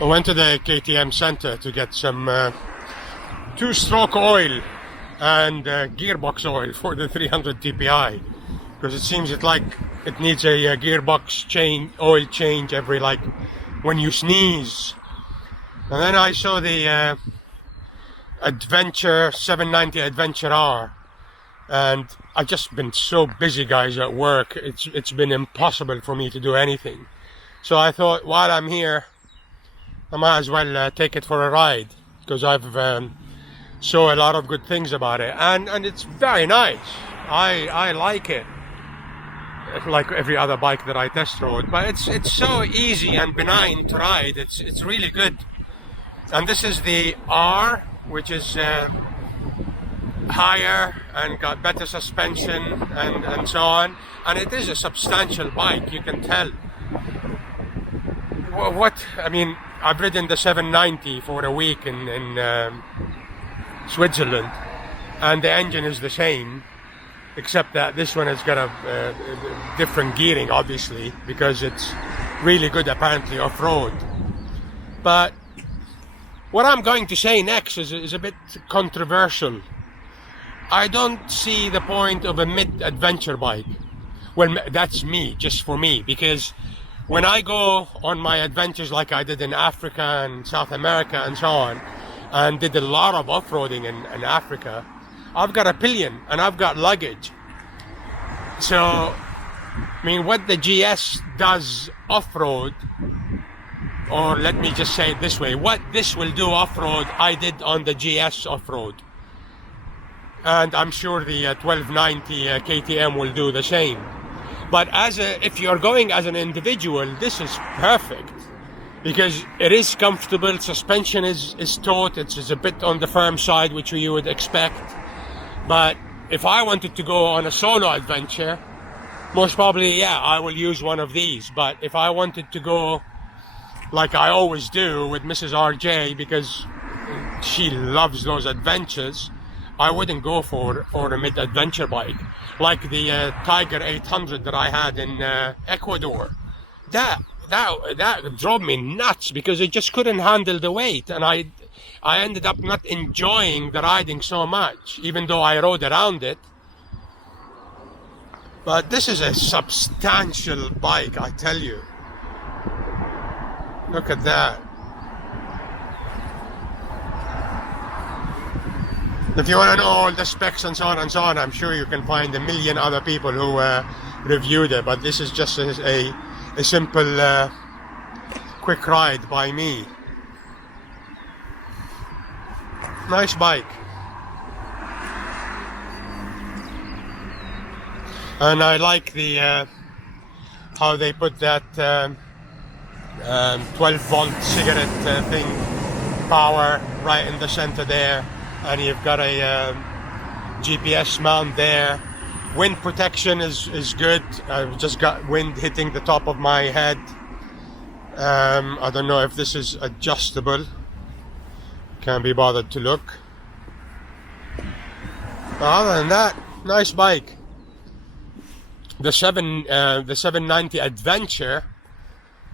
I went to the KTM center to get some two-stroke oil and gearbox oil for the 300 TPI, because it seems it needs a gearbox oil change every when you sneeze. And then I saw the Adventure 790 Adventure R, and I've just been so busy, guys, at work. It's been impossible for me to do anything. So I thought, while I'm here, I might as well take it for a ride, because I've saw a lot of good things about it, and it's very nice. I like it, like every other bike that I test rode, but it's so easy and benign to ride. It's really good. And this is the R, which is higher and got better suspension and so on, and it is a substantial bike, you can tell. I've ridden the 790 for a week in Switzerland, and the engine is the same, except that this one has got a different gearing, obviously, because it's really good apparently off-road. But what I'm going to say next is a bit controversial. I don't see the point of a mid-adventure bike. Well, that's me, just for me, because when I go on my adventures like I did in Africa and South America and so on, and did a lot of off-roading in Africa, I've got a pillion and I've got luggage. So, what the GS does off-road, or let me just say it this way, what this will do off-road, I did on the GS off-road. And I'm sure the 1290 KTM will do the same. But if you're going as an individual, this is perfect, because it is comfortable, suspension is taut, it's a bit on the firm side, which you would expect. But if I wanted to go on a solo adventure, most probably, I will use one of these. But if I wanted to go, like I always do with Mrs. RJ, because she loves those adventures, I wouldn't go for a mid-adventure bike, like the Tiger 800 that I had in Ecuador. That drove me nuts, because it just couldn't handle the weight, and I ended up not enjoying the riding so much, even though I rode around it. But this is a substantial bike, I tell you. Look at that. If you want to know all the specs and so on, I'm sure you can find a million other people who reviewed it, but this is just a simple quick ride by me. Nice bike. And I like the how they put that 12-volt cigarette thing power right in the center there, and you've got a GPS mount there. Wind protection is good. I've just got wind hitting the top of my head. I don't know if this is adjustable. Can't be bothered to look. But other than that, nice bike. The 790 Adventure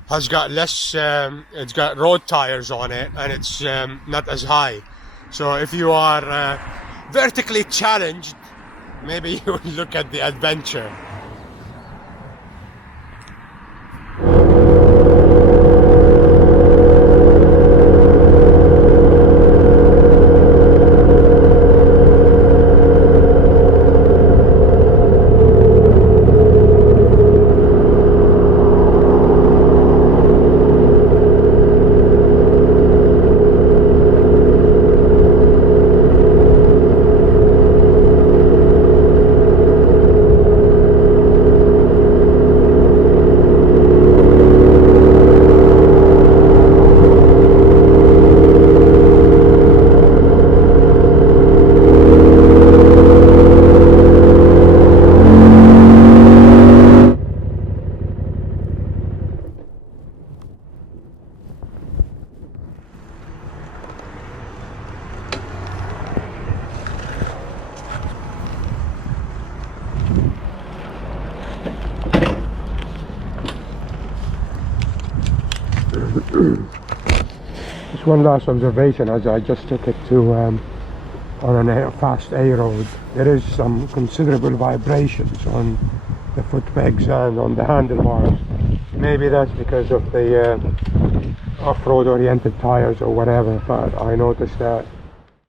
has got less, it's got road tires on it, and it's not as high. So if you are vertically challenged, maybe you would look at the Adventure. Just one last observation as I just took it to on a fast A road. There is some considerable vibrations on the foot pegs and on the handlebars. Maybe that's because of the off-road oriented tires or whatever, but I noticed that